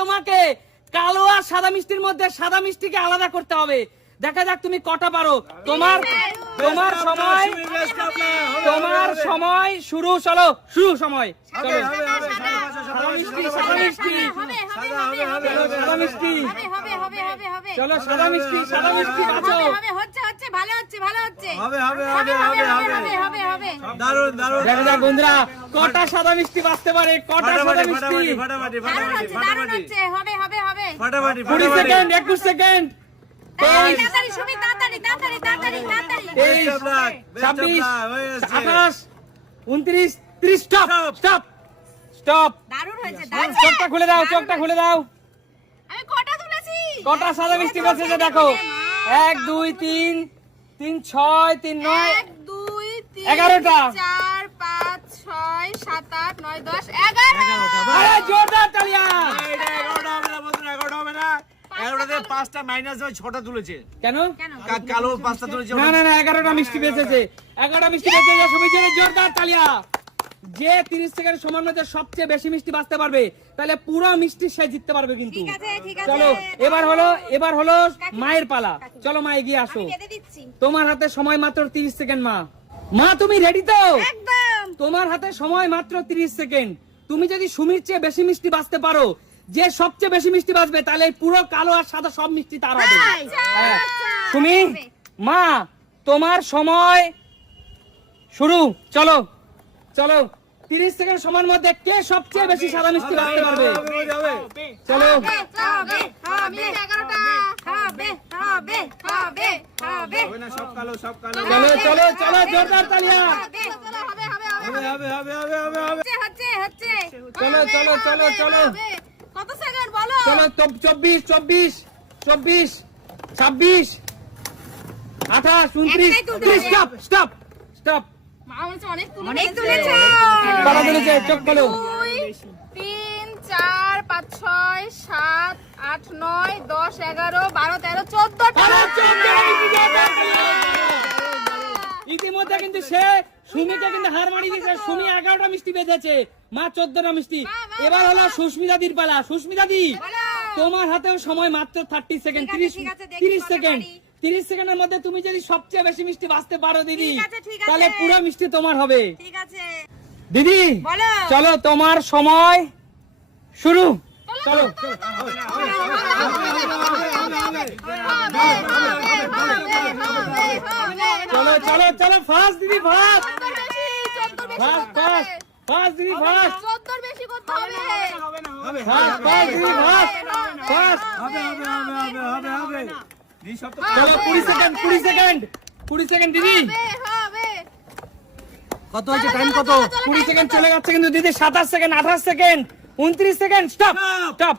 তোমাকে কালো আর সাদা মিষ্টির মধ্যে সাদা মিষ্টিকে আলাদা করতে হবে। দেখা যাক তুমি কটা পারো তোমার তোমার সময় তোমার সময় শুরু চলো শুরু সময় চলো সাদা মিষ্টি চলো সাদা মিষ্টি সাদা মিষ্টি বাঁচতে পারে একুশ সেকেন্ড উনত্রিশ ত্রিশ স্টপ স্টপ। স্টপ চোখটা খুলে দাও চোখটা খুলে দাও। আমি কটা সাদা মিষ্টি বসেছে দেখো। এক দুই তিন তিন ছয় তিন নয়। দুই এগারোটা। চার পাঁচ ছয় সাত আট নয় দশ এগারো! আরে জোরদার তালিয়া এটা এগারোটা হবে না বন্ধুরা এগারোটা হবে না এগারোটাতে পাঁচটা মাইনাস হয়ে ছটা তুলেছে। কেন? কেন? কালো পাঁচটা তুলেছে না না না এগারোটা মিষ্টি বেঁচেছে। এগারোটা মিষ্টি বেঁচেছে সবাই জন্য জোরদার তালিয়া। যে তিরিশ সেকেন্ড সময়ের মধ্যে সবচেয়ে বেশি মিষ্টি বাঁচতে পারবে। তাহলে পুরো মিষ্টি সে জিততে পারবে কিন্তু। ঠিক আছে ঠিক আছে। চলো এবার হলো এবার হলো মায়ের পালা। চলো মা এগিয়ে আসো। তোমার হাতে সময় মাত্র তিরিশ সেকেন্ড মা। মা তুমি রেডি তো? তোমার হাতে সময় মাত্র তিরিশ সেকেন্ড। তুমি যদি সুমির চেয়ে বেশি মিষ্টি বাঁচতে পারো যে সবচেয়ে বেশি মিষ্টি বাজবে তাহলে পুরো কালো আর সাদা সব মিষ্টি তার হবে তুমি মা তোমার সময় শুরু চলো চলো তিরিশ সেকেন্ড সময়ের মধ্যে কে সবচেয়ে বেশি সাদা মিষ্টি বাজতে পারবে চলো চলো চলো চলো জোরদার তালিয়া চলো চলো চলো চলো চব্বিশ চব্বিশ চব্বিশ ছাব্বিশ আঠাশ উনত্রিশ। স্টপ স্টপ স্টপ তিন চার পাঁচ ছয় সাত আট নয় দশ এগারো বারো তেরো চোদ্দ ইতিমধ্যে কিন্তু সে সুমিকে কিন্তু হার মারিয়ে দিয়েছে সুমি এগারোটা মিষ্টি বেঁচেছে মা চোদ্দটা মিষ্টি এবার হলো সুস্মিতা দির পালা সুস্মিতা দি তোমার হাতেও সময় মাত্র থার্টি সেকেন্ড তিরিশ তিরিশ সেকেন্ড তিরিশ সেকেন্ডের মধ্যে তুমি যদি সবচেয়ে বেশি মিষ্টি বাঁচতে পারো দিদি। তাহলে পুরো মিষ্টি তোমার হবে দিদি চলো তোমার সময় শুরু চলো চলো চলো চলো ফার্স্ট দিদি ফার্স্ট ফার্স্ট ফার্স্ট ফার্স্ট দিদি চোদ্দোর বেশি করতে হবে হবে ফার্স্ট ফার্স্ট দিদি ফার্স্ট ফার্স্ট হবে হবে হবে হবে হবে হবে এই সব তো চলো কুড়ি সেকেন্ড কুড়ি সেকেন্ড কুড়ি সেকেন্ড দিদি হবে কত হয়েছে টাইম কত কুড়ি সেকেন্ড চলে যাচ্ছে কিন্তু দিদি সাতাশ সেকেন্ড আঠাশ সেকেন্ড উনত্রিশ সেকেন্ড স্টপ স্টপ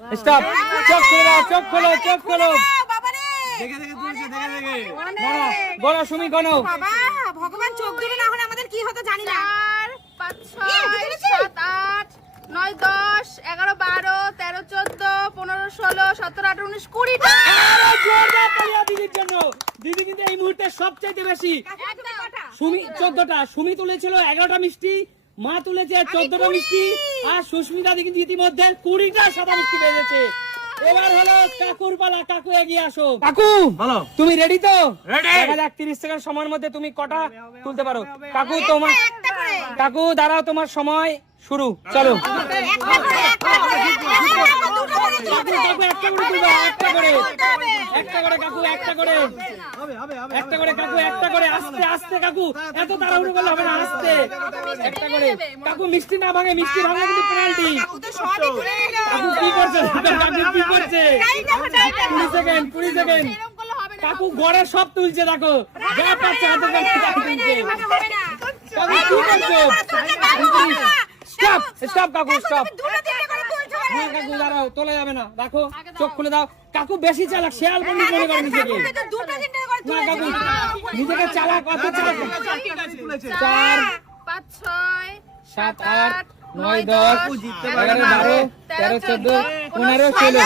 স্টপ চোখ খোলো চোখ খোলো চোখ খোলো বাবারে দেখে দেখে বলো সুমি বাবা ভগবান চোখ না হলে আমাদের কি হতো জানি না। চার পাঁচ ছয় সাত আট নয় দশ এগারো বারো তেরো চোদ্দ পনেরো ষোলো সতেরো আঠারো উনিশ দিদির জন্য। দিদি কিন্তু এই মুহূর্তে সবচাইতে বেশি। সুমি চোদ্দটা। সুমি তুলেছিল এগারোটা মিষ্টি মা তুলেছে চোদ্দটা কুড়ি। মিষ্টি আর সুস্মিতা দিদি ইতিমধ্যে কুড়িটা সাদা মিষ্টি পেয়েছে এবার হলো কাকুর পালা কাকু এগিয়ে আসো। কাকু বলো। তুমি রেডি তো। দেখা যাক তিরিশ সেকেন্ড সময়ের মধ্যে তুমি কটা তুলতে পারো? কাকু তোমার কাকু দাঁড়াও তোমার সময়। শুরু, চলো। একটা করে কাকু, একটা করে একটা করে কাকু। একটা করে কাকু একটা করে। কাকু, মিষ্টি না ভাঙে, মিষ্টি কাকু কি করছে কাকু গড়ে সব তুলছে, দেখো। যা পাচ্ছে হাতে তুলছে। কাকু কি করছ? স্টপ স্টপ কাকু স্টপ হ্যাঁ কাকু দাঁড়াও তোলা যাবে না রাখো চোখ খুলে দাও কাকু বেশি চালাক শেয়াল বন্ধু মনে করে নিজেকে না কাকু নিজেকে চালাক অত চালাক চার পাঁচ ছয় সাত আট নয় দশ জিততে এগারো বারো তেরো চোদ্দ পনেরো ষোলো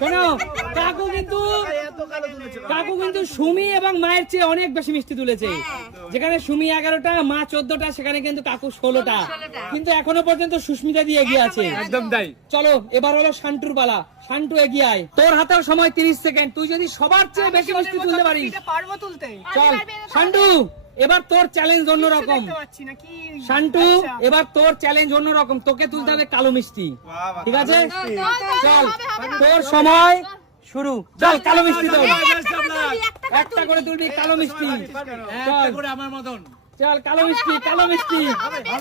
শোনো কাকু কিন্তু কাকু কিন্তু সুমি এবং মায়ের চেয়ে অনেক বেশি মিষ্টি তুলেছে। যেখানে সুমি এগারোটা মা চোদ্দটা সেখানে কিন্তু কাকু ষোলোটা। কিন্তু এখনও পর্যন্ত সুস্মিতা দিয়ে এগিয়ে আছে। একদম তাই। চলো এবার হলো শান্টুর পালা। শান্টু এগিয়ে আয়। তোর হাতেও সময় তিরিশ সেকেন্ড। তুই যদি সবার চেয়ে বেশি মিষ্টি তুলতে পারিস। পারব তুলতে। চল শান্টু এবার তোর চ্যালেঞ্জ অন্যরকম। দেখতে পাচ্ছি শান্টু আচ্ছা। এবার তোর চ্যালেঞ্জ অন্যরকম। তোকে তুলতে হবে কালো মিষ্টি। ঠিক আছে? চল তোর সময় শুরু চল কালো মিষ্টি তোর একটা করে তুলবি কালো মিষ্টি চল করে আমার মতন চল কালো মিষ্টি কালো মিষ্টি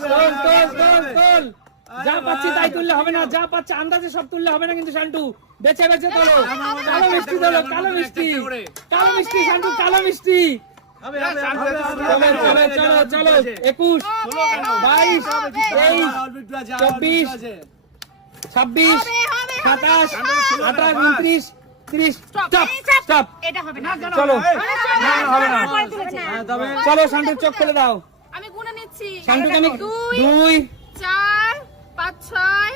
তোল তোল তোল তোল যা পাচ্ছি তাই তুললে হবে না যা পাচ্ছে আন্দাজে সব তুললে হবে না কিন্তু শান্টু বেছে বেছে তোলো কালো মিষ্টি তোলো কালো মিষ্টি কালো মিষ্টি শান্টু কালো মিষ্টি হবে হবে হবে চলো চলো চলো চলো একুশ বাইশ তেইশ চব্বিশ ছাব্বিশ সাতাশ আঠাশ উনত্রিশ ত্রিশ স্টপ স্টপ এটা হবে না চলো না, না, হবে না চলো শান্টুর চোখ খুলে দাও আমি গুনে নিচ্ছি শান্টুকে আমি দুই চার পাঁচ ছয়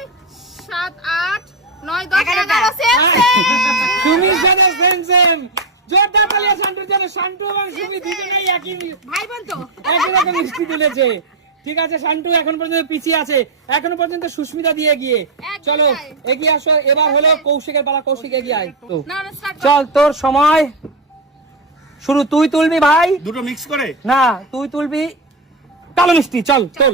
সাত আট নয় দশ এগারো সুমির সাথে সেম সেম জোরদার তালিয়া শান্টুর জন্য শান্টু এবং সুমি দুজনেই একই ভাই বোন তো একই রকম মিষ্টি তুলেছে ঠিক আছে শান্টু এখন পর্যন্ত পিছিয়ে আছে। এখনও পর্যন্ত সুস্মিতা দিয়ে গিয়ে চলো এগিয়ে আসো এবার হলো কৌশিকের পালা। কৌশিক এগিয়ে আয়। তো না না স্টার্ট চল তোর সময়। শুরু তুই তুলবি ভাই। দুটো মিক্স করে? না তুই তুলবি কালো মিষ্টি। চল চল।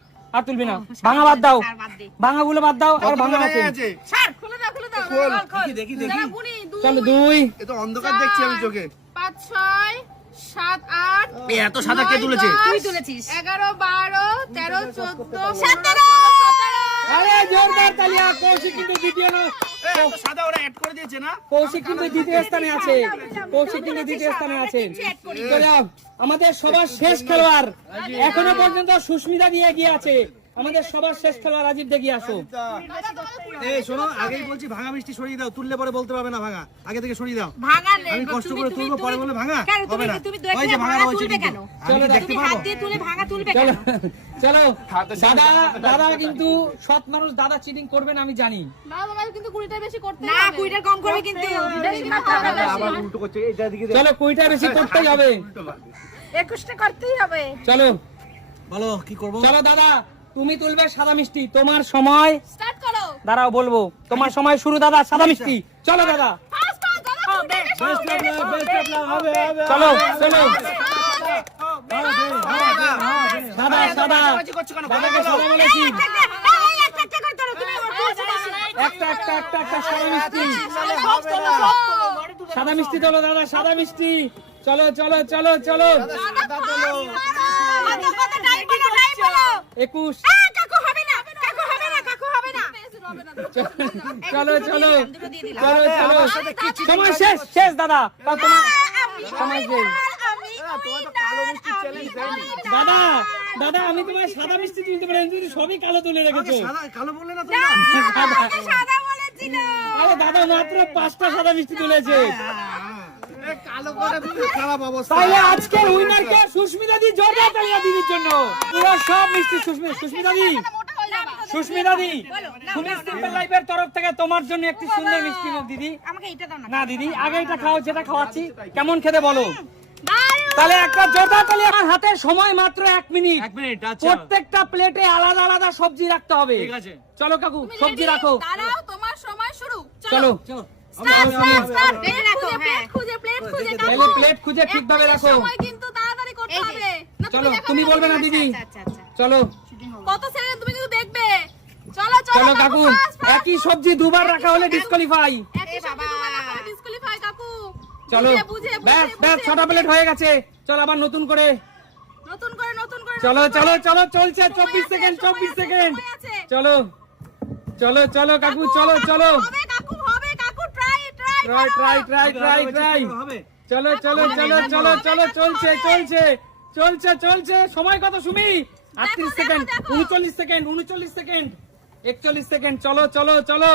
আর তুলবি না। ভাঙা বাদ দাও। ভাঙা গুলো বাদ দাও আর ভাঙা আছে আছে খুলে দাও খুলে দাও দেখি দেখি দেখি। যারা গুনি দুই চলো দুই। তো অন্ধকার দেখছি আমি চোখে। পাঁচ ছয় সাত আট এত সাদা কে তুলেছে? তুই তুলেছিস। এগারো বারো তেরো চোদ্দ সতেরো আরে জোরদার তালিয়া কৌশিক কিন্তু দ্বিতীয় না। সাদা ওরা অ্যাড করে দিয়েছে না? কৌশিক কিন্তু দ্বিতীয় স্থানে আছে। কৌশিক কিন্তু দ্বিতীয় স্থানে আছে আমাদের সবার শেষ খেলোয়াড়। এখনও পর্যন্ত সুস্মিতা দিয়ে এগিয়ে আছে। আমাদের সবার শেষ খেলোয়াড় রাজীব দেখিয়ে আসো। এই শোনো আগেই বলছি ভাঙা মিষ্টি সরিয়ে দাও তুললে পরে বলতে পারবে না ভাঙা। আগে থেকে সরিয়ে দাও। আমি কষ্ট করে তুলবো পরে বলে ভাঙা? হবে না। তুমি ওই যে ভাঙা হয়েছে তুলবে কিন্তু। কেন? আমি কি দেখতে তুমি পাবো হাত দিয়ে তুলে ভাঙা তুলবে চলো কেন? চলো দাদা দাদা কিন্তু সৎ মানুষ দাদা চিটিং করবেন আমি জানি। না বাবা কিন্তু কুড়িটা বেশি করতে না কুড়িটা কম করবে কিন্তু আবার উল্টো করছে। এটা দিকে দে। চলো কুইটা বেশি করতেই হবে। একুশটা করতেই হবে। চলো। বলো কি করব? চলো দাদা তুমি তুলবে সাদা মিষ্টি তোমার সময় স্টার্ট করো। দাঁড়াও বলব। তোমার সময় শুরু দাদা সাদা মিষ্টি। চলো দাদা। চলো চলো। সাদা সাদা দাদাকে সাদা বলেছি। একটা একটা একটা একটা সাদা মিষ্টি। সাদা মিষ্টি তোলো দাদা সাদা মিষ্টি। চলো চলো চলো চলো। একুশ। চলো চলো। চলো চলো সময় শেষ শেষ দাদা। সময় শেষ। দাদা দাদা আমি তোমার সাদা মিষ্টি তুলতে পারি তুমি সবই কালো তুলে রেখেছো। সাদা কালো বললে না আরে দাদা মাত্র পাঁচটা সাদা মিষ্টি তুলেছে কালো করে দিলে খারাপ অবস্থা তাহলে আজকের উইনার সুস্মিতা দি জোরদার তালিয়া দিদির জন্য। পুরো সব মিষ্টি সুস্মিতা সুস্মিতা দি। সুস্মিতা দি সুমিত সিম্পল লাইফের তরফ থেকে তোমার জন্য একটি সুন্দর মিষ্টি মুখ দিদি? আমাকে এটা দাও না। না দিদি আগে এটা খাও যেটা খাওয়াচ্ছি কেমন খেতে বলো? তাহলে একটা জোরদার তালি আমার হাতে সময় মাত্র এক মিনিট। এক মিনিট আচ্ছা। প্রত্যেকটা প্লেটে আলাদা আলাদা সবজি রাখতে হবে। ঠিক আছে। চলো কাকু সবজি রাখো। দাঁড়াও তোমার সময় শুরু। চলো। স্টার্ট প্লেট রাখো প্লেট খুঁজে প্লেট খুঁজে তাহলে প্লেট খুঁজে ঠিকভাবে রাখো। সময় কিন্তু তাড়াতাড়ি করতে হবে। না চলো তুমি। বলবে না দিদি। চলো। কত সেকেন্ড তুমি কিন্তু দেখবে। চলো চলো চলো কাকু। একই সবজি দুবার রাখা হলে ডিসকোয়ালিফাই কাকু চলো ব্যাস ব্যাস। ছটা প্লেট হয়ে গেছে। চলো আবার নতুন করে। নতুন করে নতুন করে চলো চলো। চলো চলছে সময় চব্বিশ আছে, সেকেন্ড সময় চব্বিশ আছে, সেকেন্ড। সময় আছে। চলো চলো চলো কাকু চলো চলো। Try try try try try চলো চলো চলো চলো চলো চলছে চলছে চলছে চলছে। সময় কত সুমি? আটত্রিশ সেকেন্ড উনচল্লিশ সেকেন্ড উনচল্লিশ সেকেন্ড একচল্লিশ সেকেন্ড চলো চলো চলো।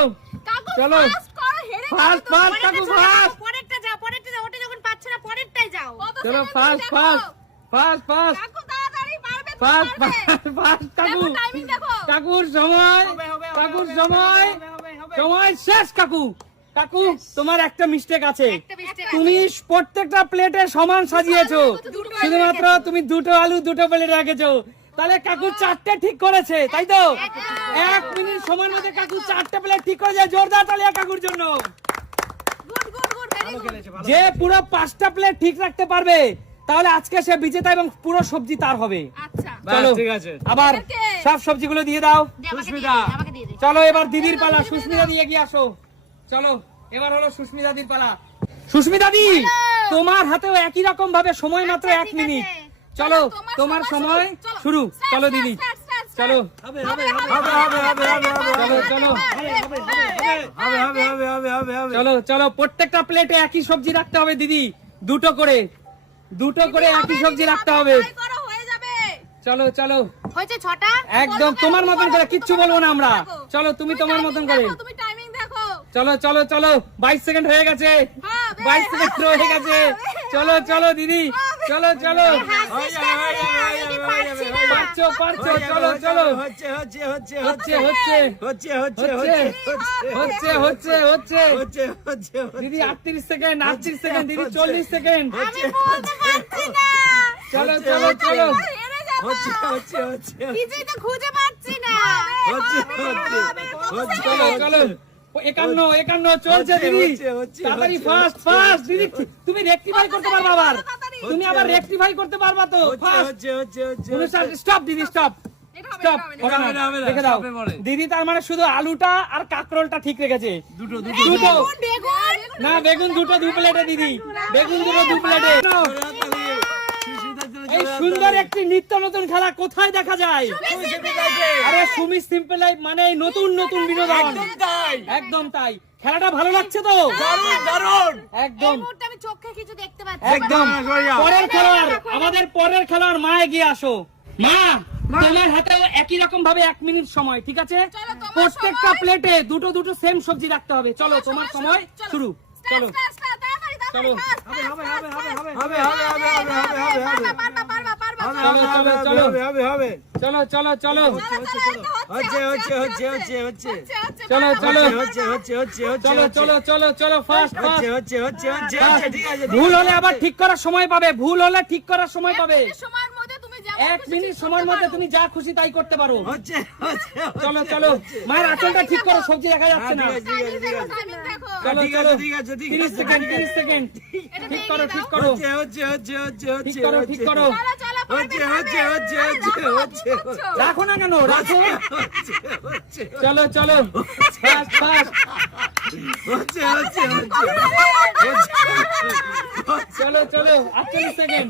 কাকু চলো। ফাস্ট করো হেরে Fast, fast, কাকু, fast। পরেরটা যাও পরেরটা যাও ওটা যখন পাচ্ছে না পরেরটাই যাও। চলো ফাস্ট ফাস্ট ফাস্ট ফাস্ট কাকু তাড়াতাড়ি পারবে তো ফাস্ট ফাস্ট কাকু দেখো টাইমিং দেখো। কাকুর সময় কাকুর সময় সময় শেষ কাকু। কাকু তোমার একটা মিস্টেক আছে। তুমি প্রত্যেকটা প্লেটে সমান সাজিয়েছো। শুধুমাত্র তুমি দুটো আলু দুটো প্লেটে রেখেছো। তাহলে কাকু চারটে ঠিক করেছে তাই তো? এক মিনিট সময়ের মধ্যে কাকু চারটে প্লেট ঠিক করে যায় জোরদার তালিয়া কাকুর জন্য। Good good good very good যে পুরো পাঁচটা প্লেট ঠিক রাখতে পারবে তাহলে আজকে সে বিজেতা এবং পুরো সবজি তার হবে। আচ্ছা। চলো ঠিক আছে। আবার সব সবজিগুলো দিয়ে দাও। সুস্মিতা। চলো এবার দিদির পালা। সুস্মিতা দিয়ে গিয়ে আসো। চলো এবার হলো সুস্মিতাদির পালা সুস্মিতাদি তোমার হাতেও একই রকম ভাবে সময় মাত্র এক মিনিট চলো তোমার সময় শুরু চলো দিদি চলো চলো চলো প্রত্যেকটা প্লেটে একই সবজি রাখতে হবে দিদি দুটো করে দুটো করে একই সবজি রাখতে হবে চলো চলো হয়েছে ছটা একদম তোমার মতন করে কিচ্ছু বলব না আমরা চলো তুমি তোমার মতন করে চলো চলো চলো বাইশ সেকেন্ড হয়ে গেছে। বাইশ সেকেন্ড হয়ে গেছে। চলো চলো দিদি। চলো চলো। পারছ পারছ চলো চলো। হচ্ছে হচ্ছে হচ্ছে হচ্ছে। হচ্ছে হচ্ছে। হচ্ছে হচ্ছে হচ্ছে। হচ্ছে হচ্ছে হচ্ছে হচ্ছে। হচ্ছে দিদি আটত্রিশ সেকেন্ড আটত্রিশ সেকেন্ড দিদি চল্লিশ সেকেন্ড। চলো চলো চলো। হচ্ছে হচ্ছে হচ্ছে। খুঁজে পাচ্ছি না। হচ্ছে হচ্ছে। হচ্ছে চলো। চলো একান্ন একান্ন চলছে দিদি। তাড়াতাড়ি ফাস্ট ফাস্ট দিদি তুমি রেকটিফাই করতে পারবা আবার। তুমি আবার রেকটিফাই করতে পারবা তো ফাস্ট হচ্ছে হচ্ছে হচ্ছে স্টপ দিদি স্টপ। দিদি তার মানে শুধু আলুটা আর কাকরোলটা ঠিক রেখেছে। দুটো দুটো দুটো। না বেগুন দুটো দু প্লেটে দিদি। বেগুন দুটো দু প্লেটে এই সুন্দর একটি নিত্য নতুন খেলা কোথায় দেখা যায়? আরে সুমি সিম্পল লাইফ মানে নতুন নতুন বিনোদন। একদম তাই। একদম তাই। খেলাটা ভালো লাগছে তো? দারুণ দারুণ। একদম। আমি চোখে কিছু দেখতে পাচ্ছি একদম। না, সরে যাও। পরের খেলোয়াড় আমাদের পরের খেলোয়াড় মা এগিয়ে আসো। মা তোমার হাতেও একই রকম ভাবে এক মিনিট সময় ঠিক আছে? প্রত্যেকটা প্লেটে দুটো দুটো সেম সবজি রাখতে হবে। চলো তোমার সময় শুরু। চলো। চলো চলো চলো চলো হচ্ছে হচ্ছে হচ্ছে হচ্ছে হচ্ছে চলো চলো হচ্ছে হচ্ছে হচ্ছে চলো চলো চলো চলো ফার্স্ট হচ্ছে হচ্ছে হচ্ছে হচ্ছে ঠিক আছে ভুল হলে আবার ঠিক করার সময় পাবে ভুল হলে ঠিক করার সময় পাবে সময় এক মিনিট সময়ের মধ্যে তুমি যা খুশি তাই করতে পারো। চলো চলো। মায়ের আচলটা ঠিক করো সবজি দেখা যাচ্ছে না। চলো সেকেন্ড তিরিশ সেকেন্ড। ঠিক করো ঠিক করো। ঠিক করো রাখো না কেন রাখো। চলো চলো। চলো চলো। আটচল্লিশ সেকেন্ড।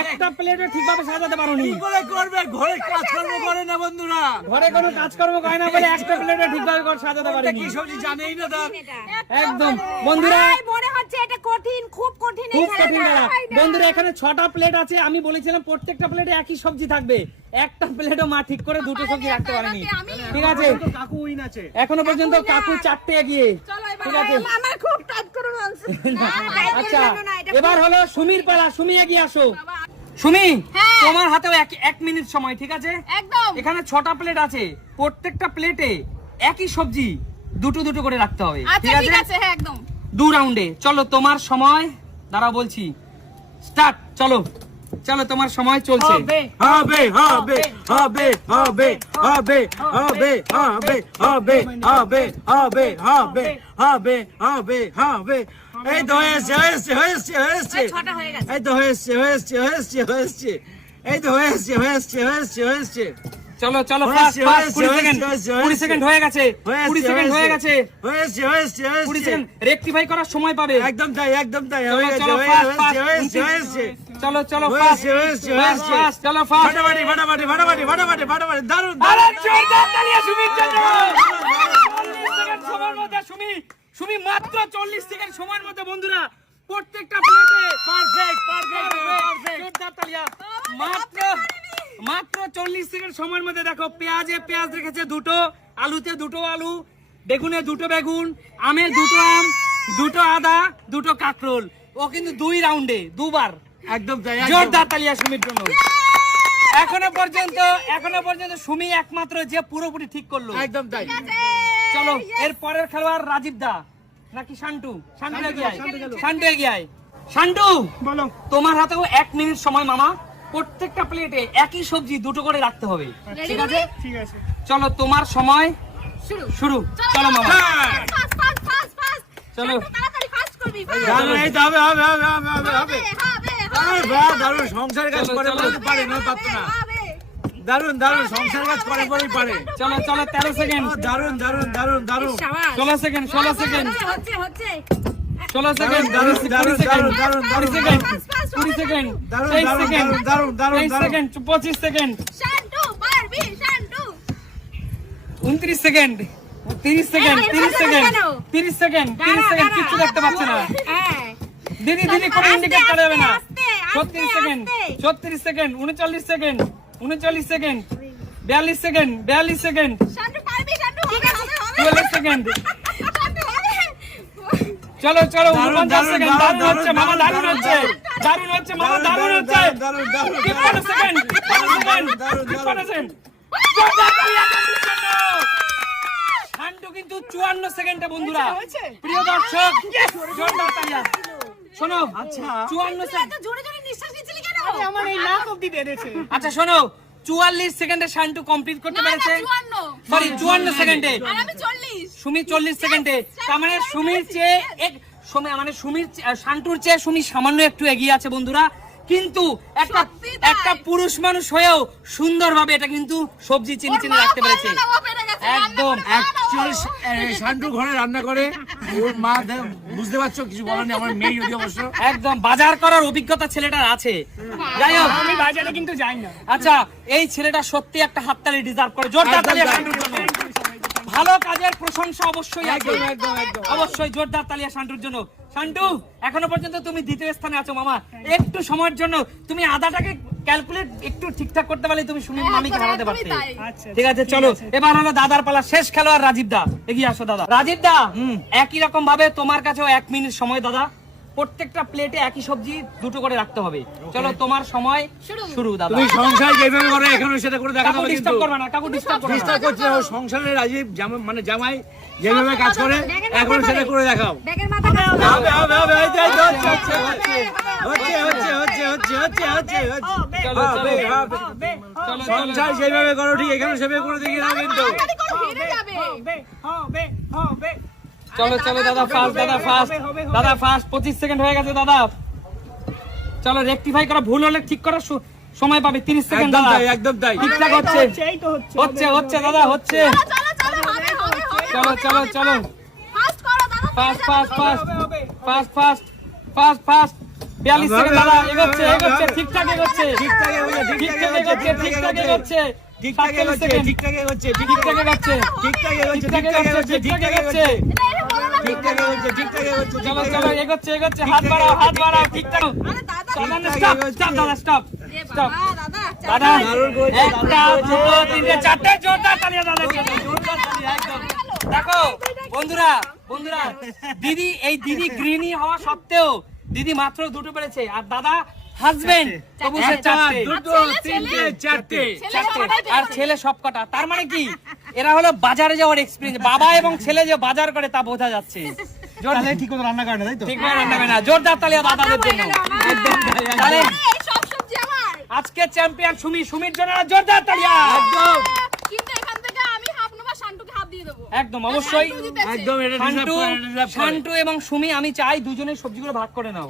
একটা প্লেটও ঠিকভাবে সাজাতে পারোনি। কি করে করবে ঘরে কাজকর্ম করে না বন্ধুরা। ঘরে কোনো কাজকর্ম করে না বলে একটা প্লেটও ঠিকভাবে করে সাজাতে এটা পারিনি। কি সবজি জানেই না তার। একদম। বন্ধুরা মনে হচ্ছে এটা কঠিন খুব কঠিন খুব কঠিন। বন্ধুরা এখানে ছটা প্লেট আছে। আমি বলেছিলাম প্রত্যেকটা প্লেটে একই সবজি থাকবে। একটা প্লেটও মা ঠিক করে দুটো সবজি রাখতে পারেনি। ঠিক আছে? কাকু উইন আছে। এখনও পর্যন্ত কাকু চারটে এগিয়ে। ঠিক আছে? আমার খুব টাইট করে আচ্ছা। এবার হলো সুমির পালা। সুমি এগিয়ে আসো। সুমি হ্যাঁ। তোমার হাতেও এক এক মিনিট সময় ঠিক আছে? একদম। এখানে ছটা প্লেট আছে। প্রত্যেকটা প্লেটে একই সবজি দুটো দুটো করে রাখতে হবে আচ্ছা ঠিক আছে? হ্যাঁ একদম। দু রাউন্ডে চলো তোমার সময়। দাঁড়া বলছি। স্টার্ট চলো। চলো তোমার সময় চলছে হবে হবে হবে হবে হবে হবে হবে হবে হবে হবে হবে হবে হবে হবে এই তো হয়েছে হয়েছে হয়েছে হয়েছে এই হয়ে তো হয়েছে হয়েছে হয়েছে হয়েছে এই তো হয়ে এসছে হয়ে এসছে হয়ে এসছে হয়ে এসছে চলো চলো হয়েছে, ফাস্ট ফাস্ট 20 সেকেন্ড 20 সেকেন্ড হয়ে গেছে হয়ে 20 সেকেন্ড হয়ে গেছে হয়ে হয়ে হয়ে 20 সেকেন্ড রেকটিফাই করার সময় পাবে একদম তাই একদম তাই হয়ে গেছে চলো হয়ে চলো চলো ফাস্ট ফাস্ট চলো ফাস্ট ফাটাফাটি ফাটাফাটি ফাটাফাটি ফাটাফাটি ফাটাফাটি দারুণ আরে দারুণ। জোরদার তালিয়া সুমির জন্য 40 সেকেন্ড সময়ের মধ্যে সুমি সুমি মাত্র 40 সেকেন্ড সময়ের মধ্যে বন্ধুরা প্রত্যেকটা প্লেটে পারফেক্ট পারফেক্ট পারফেক্ট জোরদার তালিয়া। মাত্র মাত্র 40 সেকেন্ড সময়ের মধ্যে দেখো পেঁয়াজে পেঁয়াজ রেখেছে দুটো আলুতে দুটো আলু বেগুনে দুটো বেগুন আমের দুটো আম দুটো আদা দুটো কাঁকরোল। ও কিন্তু দুই রাউন্ডে দুবার। একদম। জোরদার তালিয়া সুমির জন্য। এখনও পর্যন্ত এখনও পর্যন্ত সুমি একমাত্র যে পুরোপুরি ঠিক করল। একদম তাই। চলো এর পরের খেলোয়াড় রাজীব দা। নাকি শান্টু? শান্টু এগিয়ে শান্টু এগিয়ে শান্টু! বলো। তোমার হাতেও এক মিনিট সময় মামা। প্রত্যেকটা প্লেটে একই সবজি দুটো করে রাখতে হবে। ঠিক আছে? ঠিক আছে। চলো তোমার সময় শুরু। শুরু। চলো মামা। ফাস্ট ফাস্ট ফাস্ট ফাস্ট চলো। হবে হবে হবে হবে। হবে। দারুণ। সংসার কাজ করে না। পারতো দারুণ দারুণ সংসার কাজ করে বলেই পারে। চলো চলো তেরো সেকেন্ড দারুণ দারুণ দারুণ দারুণ ষোলো সেকেন্ড ষোলো সেকেন্ড ষোলো সেকেন্ড দারুণ দারুণ দারুণ দারুণ দারুণ সেকেন্ড সেকেন্ড দারুণ সেকেন্ড দারুণ দারুণ সেকেন্ড পঁচিশ সেকেন্ড উনত্রিশ সেকেন্ড তিরিশ সেকেন্ড তিরিশ সেকেন্ড তিরিশ সেকেন্ড তিরিশ সেকেন্ড কিচ্ছু দেখতে পাচ্ছে না। দিদি দিদি করে ইন্ডিকেট করা যাবে না। 36 second 36 second 39 second 39 second 42 second 42 second Shantu পারবি হবে হবে 12 সেকেন্ড। চলো চলো 49 সেকেন্ড দারুণ হচ্ছে মামা দারুণ হচ্ছে দারুণ হচ্ছে মামা দারুণ হচ্ছে। সেকেন্ড সেকেন্ড কিন্তু চুয়ান্ন সেকেন্ডে বন্ধুরা। প্রিয় দর্শক জোরদার তালিয়া। শোনো। আচ্ছা। চুয়ান্ন জোরে জোরে নিঃশ্বাস নিচ্ছিলি কেন? আমার এই নাক অব্দি বেড়েছে। আচ্ছা শোনো। চুয়াল্লিশ সেকেন্ডে শান্টু কমপ্লিট করতে পেরেছে। সরি চুয়ান্ন সেকেন্ডে। আর আমি চল্লিশ। সুমি চল্লিশ সেকেন্ডে। তার মানে সুমির চেয়ে মানে সুমির শান্তুর চেয়ে সুমি সামান্য একটু এগিয়ে আছে বন্ধুরা। কিন্তু একটা একটা পুরুষ মানুষ হয়েও সুন্দরভাবে এটা কিন্তু সবজি চিনি চিনি রাখতে পেরেছে। একদম অ্যাকচুয়ালি শান্টু ঘরে রান্না করে। ওর মা বুঝতে পারছ কিছু বলার নেই আমার মেয়ে যদি অবশ্য। একদম বাজার করার অভিজ্ঞতা ছেলেটার আছে। যাই হোক। আমি বাজারে কিন্তু যাই না। আচ্ছা এই ছেলেটা সত্যি একটা হাততালি ডিজার্ভ করে। জোরদার তালি। জন্য। ভালো কাজের প্রশংসা অবশ্যই একদম একদম একদম। অবশ্যই জোরদার তালিয়া শান্তুর জন্য। শান্টু এখনও পর্যন্ত তুমি দ্বিতীয় স্থানে আছো মামা। একটু সময়ের জন্য তুমি আদাটাকে ক্যালকুলেট একটু ঠিকঠাক করতে পারলে তুমি সুমিত মামিকে একদম, হারাতে পারতে। আচ্ছা ঠিক আছে চলো। এবার হলো দাদার পালা। শেষ খেলোয়াড় রাজীব দা। এগিয়ে আসো দাদা। রাজীব দা? একই রকম ভাবে তোমার কাছেও এক মিনিট সময় দাদা। প্রত্যেকটা প্লেটে একই সবজি দুটো করে রাখতে হবে। চলো তোমার সময় শুরু। দাদা। তুমি সংসার যেভাবে করে এখনও সেটা করে দেখাতে কাকু হবে ডিস্টার্ব করবে না কাকু ডিস্টার্ব করবে চেষ্টা করছে ও সংসারের রাজীব জামা- মানে জামাই যেভাবে কাজ করে এখন সেটা করে দেখাও। হবে হবে হবে এই তো, হচ্ছে হচ্ছে হচ্ছে হচ্ছে হচ্ছে হচ্ছে হচ্ছে হচ্ছে হচ্ছে হচ্ছে। চলো, চলো। হবে। চলো চলো সংসার যেভাবে করো ঠিক এখানে সেভাবে করে দেখিয়ে দাও কিন্তু। হবে হবে হবে চলো চলো দাদা ফাস্ট দাদা ফাস্ট দাদা ফাস্ট পঁচিশ সেকেন্ড হয়ে গেছে দাদা। চলো রেকটিফাই করা ভুল হলে ঠিক করার সময় পাবে তিরিশ সেকেন্ড দাদা। একদম তাই। ঠিকঠাক হচ্ছে। হচ্ছে হচ্ছে হচ্ছে দাদা হচ্ছে। চলো চলো হবে হবে হবে চলো চলো চলো। ফাস্ট করো দাদা fast fast fast fast fast fast fast বিয়াল্লিশ সেকেন্ড দাদা এগোচ্ছে এগোচ্ছে। ঠিকঠাক এগোচ্ছে। ঠিকঠাক এগোচ্ছে, ঠিকঠাক এগোচ্ছে, ঠিকঠাক এগোচ্ছে ঠিকঠাক সাতচল্লিশ এগোচ্ছে, ঠিকঠাক এগোচ্ছে, ঠিকঠাক এগোচ্ছে ঠিকঠাক এগোচ্ছে, ঠিকঠাক ঠিকঠাক এগোচ্ছে এগোচ্ছে, ঠিকঠাক ঠিকঠাক এগোচ্ছে এগোচ্ছে, এটা এটা বলো না। ঠিকঠাক এগোচ্ছে, চলো চলো এগোচ্ছে। এগোচ্ছে এগোচ্ছে হাত বাড়াও হাত বাড়াও ঠিকঠাক সামান্য স্টপ স্টপ দাদা স্টপ স্টপ দাদা দাদা দারুণ করেছে, একটা দুটো তিনটে চারটে জোরদার তালিয়া দাদা জোরদার তালিয়া একদম। দেখো বন্ধুরা বন্ধুরা দিদি এই দিদি গৃহিণী হওয়া সত্ত্বেও দিদি মাত্র দুটো পেরেছে। আর দাদা হাজবেন্ড আর ছেলে তার মানে কি? এরা হলো বাজারে যাওয়ার এক্সপিরিয়েন্স বাবা এবং ছেলে যে বাজার করে তা বোঝা যাচ্ছে। তাহলে ঠিক মতো রান্না করে না তাই তো? ঠিক করে রান্না করে না। জোরদার তালিয়া দাদাদের জন্য। একদম তাই, একদম। তাহলে এই সব সবজি আমার। আজকে চ্যাম্পিয়ন সুমি। সুমির জন্য জোরদার তালিয়া একদম। কিন্তু এখান থেকে আমি হাফ নেব শান্টুকে হাফ দিয়ে দেবো। একদম অবশ্যই। একদম এটা শান্টু। শান্টু এবং সুমি আমি চাই দুজনের সবজিগুলো ভাগ করে নাও।